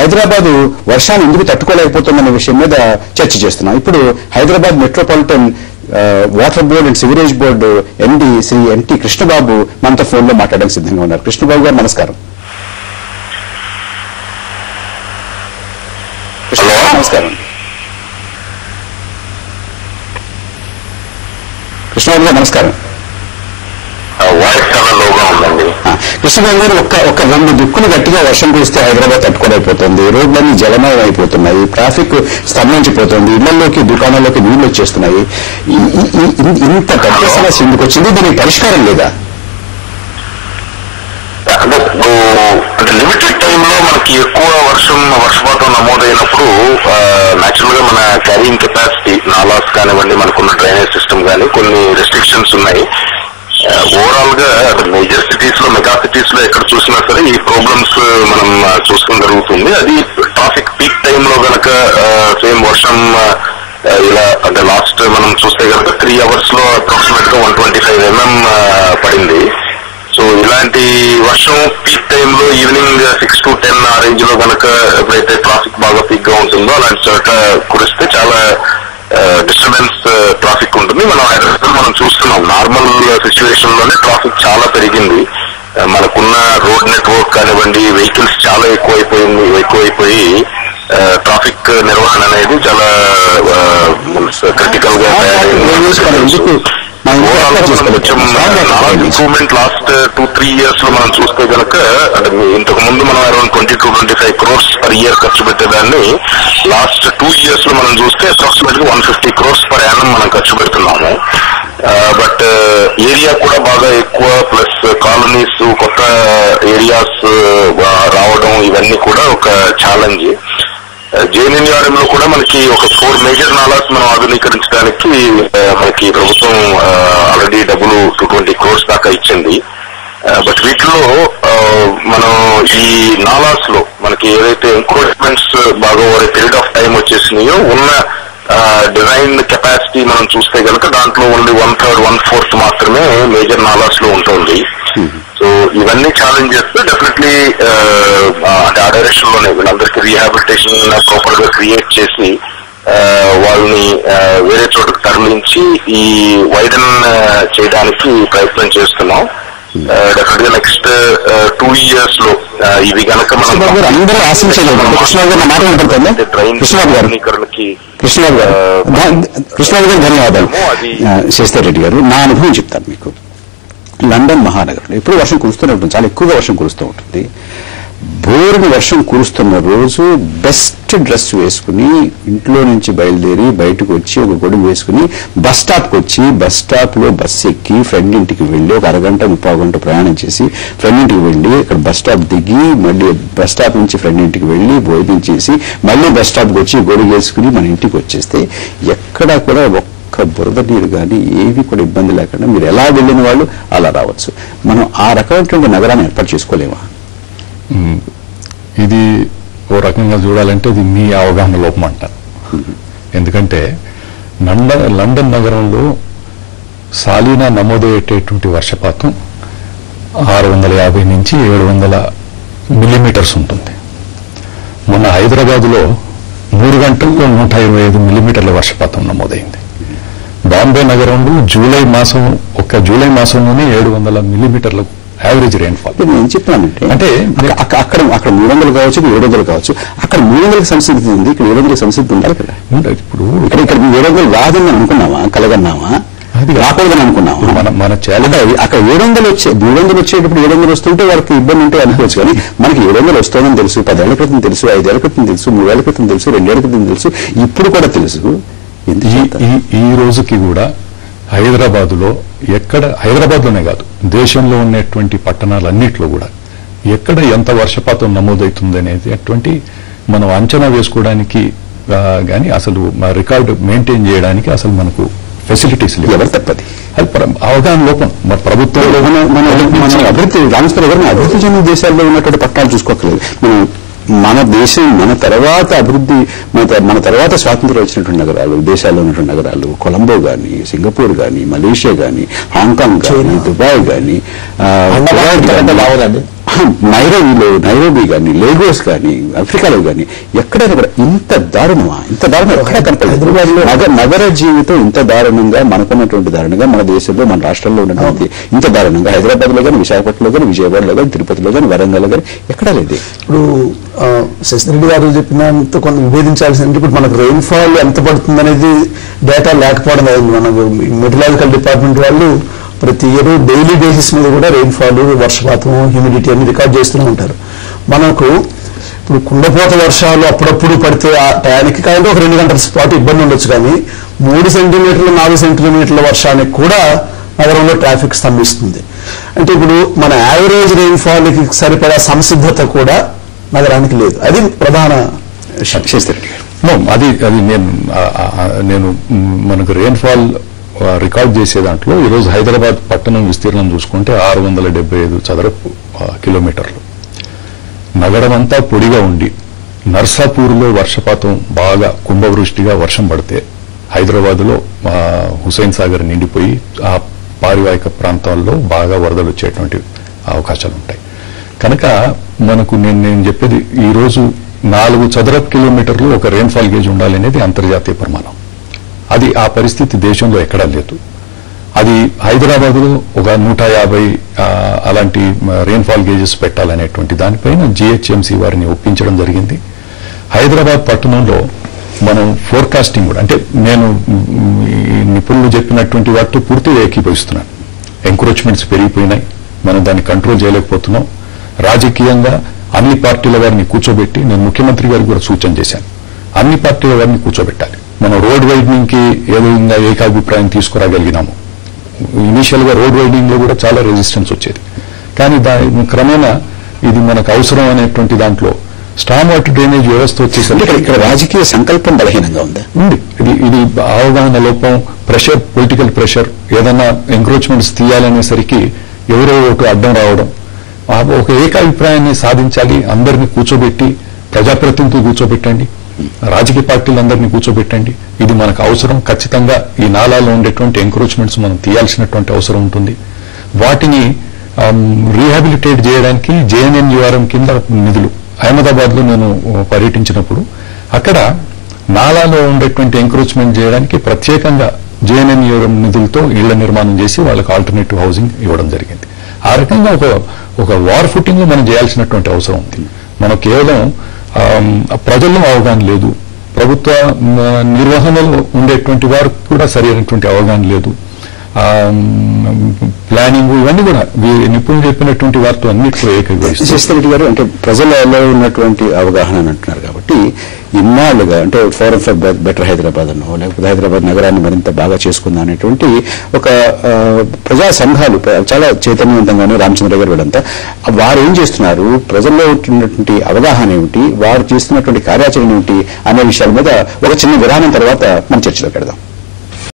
హైదరాబాద్ వర్షాన్ని ఎందుకు తట్టుకోలేకపోతుందనే విషయం మీద చర్చ చేస్తున్నాం. ఇప్పుడు Hyderabad metropolitan water board and sewerage board MD Shri NT Krishnababu మనతో ఫోన్ లో మాట్లాడడానికి సిద్ధంగా ఉన్నారు. కృష్ణబాబు గారు నమస్కారం. నమస్కారం కృష్ణబాబు గారు. నమస్కారం. కృష్ణబాబు గారు, ఒక 2 దిక్కులు గట్టిగా వర్షం కురిస్తే హైదరాబాద్ తట్టుకోలేకపోతుంది. రోడ్లన్నీ జలమయం అయిపోతున్నాయి, ట్రాఫిక్ స్తంభించిపోతుంది, ఇళ్లలోకి దుకాణాల్లోకి నీళ్లు వచ్చేస్తున్నాయి. ఇంత పెద్ద సమస్య ఎందుకు వచ్చింది? దీనికి పరిష్కారం లేదా? అంటే లిమిటెడ్ టైంలో మనకి ఎక్కువ వర్షపాతం నమోదైనప్పుడు న్యాచురల్ గా మన క్యారింగ్ కెపాసిటీ నాలాస్ కానివ్వండి, మనకున్న డ్రైనేజ్ సిస్టమ్ కానీ కొన్ని రెస్ట్రిక్షన్స్ ఉన్నాయి. ఓవరాల్ గా మేజర్ సిటీస్ లో, మెగా సిటీస్ లో ఎక్కడ చూసినా సరే ఈ ప్రాబ్లమ్స్ మనం చూసుకోవడం జరుగుతుంది. అది ట్రాఫిక్ పీక్ టైంలో గనక సేమ్ వర్షం ఇలా అంటే లాస్ట్ మనం చూస్తే కనుక 3 hours లో అప్రాక్సిమేట్ గా 125 mm పడింది. సో ఇలాంటి వర్షం పీక్ టైంలో ఈవినింగ్ 6 to 10 ఆ రేంజ్ లో కనుక ఎప్పుడైతే ట్రాఫిక్ బాగా పీక్ గా ఉంటుందో అలాంటి చోట కురిస్తే చాలా డిస్టర్బెన్స్ ట్రాఫిక్ ఉంటుంది. మనం హైదరాబాద్ మనం చూస్తున్నాం నార్మల్ సిచ్యువేషన్ లోనే ట్రాఫిక్ చాలా పెరిగింది. మనకున్న రోడ్ నెట్వర్క్ కానివ్వండి, వెహికల్స్ చాలా ఎక్కువైపోయి ట్రాఫిక్ నిర్వహణ అనేది చాలా క్రిటికల్ గా ఇంప్రూవ్మెంట్ లాస్ట్ 2-3 years లో మనం చూస్తే కనుక అంటే ఇంతకు ముందు మనం around 20 to 25 crores per year ఖర్చు పెట్టేదాన్ని లాస్ట్ 2 years లో మనం చూస్తే అప్రాక్సిమేట్ గా 150 crores per annum మనం ఖర్చు పెడుతున్నాము. బట్ ఏరియా కూడా బాగా ఎక్కువ, ప్లస్ కాలనీస్, కొత్త ఏరియాస్ రావడం ఇవన్నీ కూడా ఒక ఛాలెంజ్. జేఎన్ఎన్యూఆర్ఎం లో కూడా మనకి ఒక 4 మేజర్ నాలాస్ మనం ఆధునీకరించడానికి మనకి ప్రభుత్వం ఆల్రెడీ డబ్బులు 220 crores దాకా ఇచ్చింది. బట్ వీటిలో మనం ఈ నాలాస్ లో మనకి ఏదైతే ఎంక్రోచ్మెంట్స్ బాగా ఓవర్ పీరియడ్ ఆఫ్ టైం వచ్చేసినాయో ఉన్న డిజైన్ కెపాసిటీ మనం చూస్తే కనుక దాంట్లో ఓన్లీ 1/3, 1/4 మాత్రమే మేజర్ నాలాస్ లో ఉంటుంది. సో ఇవన్నీ ఛాలెంజెస్ డెఫినెట్లీ అంటే ఆ డైరెక్షన్ లోనే వీళ్ళందరికీ రీహాబిలిటేషన్ ప్రాపర్ గా క్రియేట్ చేసి వాళ్ళని వేరే చోటుకు తరలించి ఈ వైడన్ చేయడానికి ప్రయత్నం చేస్తున్నాం. డెఫినెట్ గా నెక్స్ట్ 2 years లో ఇవి కనుక మనం అందరూ ఆశించలేదు. కృష్ణబాబు గారు ధన్యవాదాలు. శశిధర్ గారు, నా అనుభవం చెప్తాను మీకు. లండన్ మహానగరంలో ఎప్పుడు వర్షం కురుస్తూనే ఉంటుంది, చాలా ఎక్కువగా వర్షం కురుస్తూ ఉంటుంది. బోరుని వర్షం కురుస్తున్న రోజు బెస్ట్ డ్రెస్ వేసుకుని ఇంట్లో నుంచి బయలుదేరి బయటకు వచ్చి ఒక గొడుగు వేసుకుని బస్ స్టాప్కి వచ్చి బస్ స్టాప్ లో బస్సు ఎక్కి ఫ్రెండ్ ఇంటికి వెళ్ళి ఒక 1.5 గంట 3/4 గంట ప్రయాణం చేసి ఫ్రెండ్ ఇంటికి వెళ్ళి ఇక్కడ బస్ స్టాప్ దిగి మళ్ళీ బస్ స్టాప్ నుంచి ఫ్రెండ్ ఇంటికి వెళ్ళి భోజనం చేసి మళ్ళీ బస్ స్టాప్కి వచ్చి గొడుగు వేసుకుని మన ఇంటికి వచ్చేస్తే ఎక్కడా కూడా ఒక్క బురద నీరు కానీ ఏవి కూడా ఇబ్బంది లేకుండా మీరు ఎలా వెళ్ళిన వాళ్ళు అలా రావచ్చు. మనం ఆ రకమైనటువంటి నగరాన్ని ఏర్పాటు చేసుకోలేమా? ఇది ఓ రకంగా చూడాలంటే ఇది మీ అవగాహన లోపం అంటారు. ఎందుకంటే లండన్ నగరంలో సాలీనా నమోదయ్యేటటువంటి వర్షపాతం 650 నుంచి 700 millimeters ఉంటుంది. మొన్న హైదరాబాద్లో 3 గంటల్లో 125 millimeters వర్షపాతం నమోదైంది. బాంబే నగరంలో జూలై మాసంలోనే 700 millimeters యావరేజ్ రైన్ఫాల్. నేను చెప్పానంటే అంటే అక్కడ 300 కావచ్చు, 700 కావచ్చు. అక్కడ 300 సంసిద్ధి ఉంది, ఇక్కడ 700 సంసిద్ధి ఉండాలి కదా. ఇప్పుడు ఇక్కడ 700 రాదని అనుకున్నామా, కలగన్నామా, అది రాకూడదని అనుకున్నామా? మన అక్కడ 700 వచ్చేటప్పుడు 700 వస్తుంటే వాళ్ళకి ఇబ్బంది ఉంటే అనుకోవచ్చు. కానీ మనకి 700 వస్తుందని తెలుసు, 10 ఏళ్ల క్రితం తెలుసు, 5 ఏళ్ల క్రితం తెలుసు, 3 ఏళ్ల క్రితం తెలుసు, 2 ఏళ్ల క్రితం తెలుసు, ఇప్పుడు కూడా తెలుసు. ఈ రోజుకి కూడా హైదరాబాద్లోనే కాదు, దేశంలో ఉన్నటువంటి పట్టణాలన్నింటిలో కూడా ఎక్కడ ఎంత వర్షపాతం నమోదవుతుంది అనేది అటువంటి మనం అంచనా వేసుకోవడానికి కానీ అసలు రికార్డు మెయింటైన్ చేయడానికి అసలు మనకు ఫెసిలిటీస్ లేవు. ఎవరు తప్పది? అది అవగాహన లోపం. మన ప్రభుత్వంలో అభివృద్ధి చెందిన దేశాల్లో ఉన్నటువంటి పట్టణాలు చూసుకోకలేదు. మన దేశం మన తర్వాత స్వాతంత్రం వచ్చినటువంటి నగరాలు, దేశాల్లో ఉన్నటువంటి నగరాలు, కొలంబో గాని, సింగపూర్ గాని, మలేషియా గాని, హాంకాంగ్ గాని, దుబాయ్ గాని, నైరోబీ కానీ లేగోస్ కానీ ఆఫ్రికాలో కానీ ఎక్కడైనా కూడా ఇంత దారుణం ఎక్కడా కనపడలేదు. నగర జీవితం ఇంత దారుణంగా మనకున్నటువంటి దారుణంగా మన దేశంలో మన రాష్ట్రంలో ఉన్నటువంటి ఇంత దారుణంగా హైదరాబాద్ లో కానీ విశాఖపట్నంలో కానీ విజయవాడలో కానీ తిరుపతిలో కానీ వరంగల్లో కానీ ఎక్కడా లేదు. ఇప్పుడు శశిరెడ్డి గారు చెప్పినంత కొంత విభేదించాల్సింది ఇప్పుడు మనకు రెయిన్ఫాల్ ఎంత పడుతుంది అనేది డేటా లేకపోవడం అయింది. మనకు మెటలాజికల్ డిపార్ట్మెంట్ వాళ్ళు ప్రతి ఇయర్ డైలీ బేసిస్ మీద కూడా రెయిన్ఫాల్, వర్షపాతం, హ్యూమిడిటీ అన్ని రికార్డ్ చేస్తూనే ఉంటారు. మనకు ఇప్పుడు కుండపోత వర్షాలు అప్పుడప్పుడు పడితే ఆ టయానికి కానీ ఒక 2 గంటల పాటు ఇబ్బంది ఉండొచ్చు, కానీ 3 సెంటీమీటర్లు 4 సెంటీమీటర్ల వర్షానికి కూడా నగరంలో ట్రాఫిక్ స్తంభిస్తుంది. అంటే ఇప్పుడు మన యావరేజ్ రెయిన్ఫాల్ కి సరిపడా సంసిద్ధత కూడా నగరానికి లేదు. అది ప్రధాన అది నేను మనకు రెయిన్ఫాల్ రికార్డ్ చేసే దాంట్లో ఈరోజు హైదరాబాద్ పట్టణం విస్తీర్ణం చూసుకుంటే 675 చదరపు కిలోమీటర్లు. నగరం అంతా పొడిగా ఉండి నర్సాపూర్లో వర్షపాతం బాగా కుంభవృష్టిగా వర్షం పడితే హైదరాబాద్లో హుస్సేన్ సాగర్ నిండిపోయి ఆ పారివాహిక ప్రాంతాల్లో బాగా వరదలు వచ్చేటువంటి అవకాశాలు ఉంటాయి. కనుక మనకు నేను చెప్పేది ఈరోజు 4 చదరపు కిలోమీటర్లు ఒక రెయిన్ఫాల్ గేజ్ ఉండాలనేది అంతర్జాతీయ ప్రమాణం. అది ఆ పరిస్థితి దేశంలో ఎక్కడా లేదు. అది హైదరాబాద్లో ఒక 150 అలాంటి రెయిన్ఫాల్ గేజెస్ పెట్టాలనేటువంటి దానిపైన జిహెచ్ఎంసీ వారిని ఒప్పించడం జరిగింది. హైదరాబాద్ పట్టణంలో మనం ఫోర్కాస్టింగ్ కూడా, అంటే నేను నిపుణులు చెప్పినటువంటి వాటితో పూర్తిగా ఏకీభవిస్తున్నాను. ఎంక్రోచ్మెంట్స్ పెరిగిపోయినాయి, మనం దాన్ని కంట్రోల్ చేయలేకపోతున్నాం. రాజకీయంగా అన్ని పార్టీల వారిని కూర్చోబెట్టి నేను ముఖ్యమంత్రి గారికి కూడా సూచన చేశాను, అన్ని పార్టీల వారిని కూర్చోబెట్టాలి. మనం రోడ్ వైడనింగ్ కి ఏ విధంగా ఏకాభిప్రాయం తీసుకురాగలిగినాము. ఇనీషియల్ గా రోడ్ వైడనింగ్ లో కూడా చాలా రెసిస్టెన్స్ వచ్చేది, కానీ క్రమేణా ఇది మనకు అవసరం అనేటువంటి దాంట్లో స్టామ్ వాటర్ డ్రైనేజ్ వ్యవస్థ వచ్చేసరికి ఇక్కడ రాజకీయ సంకల్పం బలహీనంగా ఉంది. ఇది అవగాహన లోపం, ప్రెషర్, పొలిటికల్ ప్రెషర్, ఏదైనా ఎంక్రోచ్మెంట్స్ తీయాలనేసరికి ఎవరో ఒకటి అడ్డం రావడం. ఒక ఏకాభిప్రాయాన్ని సాధించాలి, అందరినీ కూర్చోబెట్టి, ప్రజాప్రతినిధులు కూర్చోబెట్టండి, రాజకీయ పార్టీలందరినీ కూర్చోబెట్టండి, ఇది మనకు అవసరం. ఖచ్చితంగా ఈ నాలాలో ఉండేటువంటి ఎంక్రోచ్మెంట్స్ మనం తీయాల్సినటువంటి అవసరం ఉంటుంది. వాటిని రీహాబిలిటేట్ చేయడానికి జేఎన్ఎన్యూఆర్ఎం కింద నిధులు, అహ్మదాబాద్ లో నేను పర్యటించినప్పుడు అక్కడ నాలాలో ఉండేటువంటి ఎంక్రోచ్మెంట్ చేయడానికి ప్రత్యేకంగా జేఎన్ఎన్యూఆర్ఎం నిధులతో ఇళ్ల నిర్మాణం చేసి వాళ్ళకి ఆల్టర్నేటివ్ హౌసింగ్ ఇవ్వడం జరిగింది. ఆ రకంగా ఒక వార్ ఫుటింగ్ లో మనం చేయాల్సినటువంటి అవసరం ఉంది. మనం కేవలం ప్రజల్లో అవగాహన లేదు, ప్రభుత్వ నిర్వహణలో ఉండేటువంటి వారు కూడా సరైనటువంటి అవగాహన లేదు, ప్లానింగ్ ఇవన్నీ కూడా నిపుణులు చెప్పినటువంటి వారితో అన్నిటిలో ఏకీభవిస్తారు గారు. అంటే ప్రజలలో ఉన్నటువంటి అవగాహన అని అంటున్నారు కాబట్టి ఇన్నాళ్లుగా, అంటే ఫోరం ఫర్ బెటర్ హైదరాబాద్ అనో లేకపోతే హైదరాబాద్ నగరాన్ని మరింత బాగా చేసుకుందాం అనేటువంటి ఒక ప్రజా సంఘాలు చాలా చైతన్యవంతంగానే రామచంద్ర గారు వీళ్ళంతా వారు ఏం చేస్తున్నారు, ప్రజల్లో ఉన్నటువంటి అవగాహన ఏమిటి, వారు చేస్తున్నటువంటి కార్యాచరణ ఏమిటి అనే విషయాల మీద ఒక చిన్న విరామం తర్వాత మనం చర్చలో పెడదాం.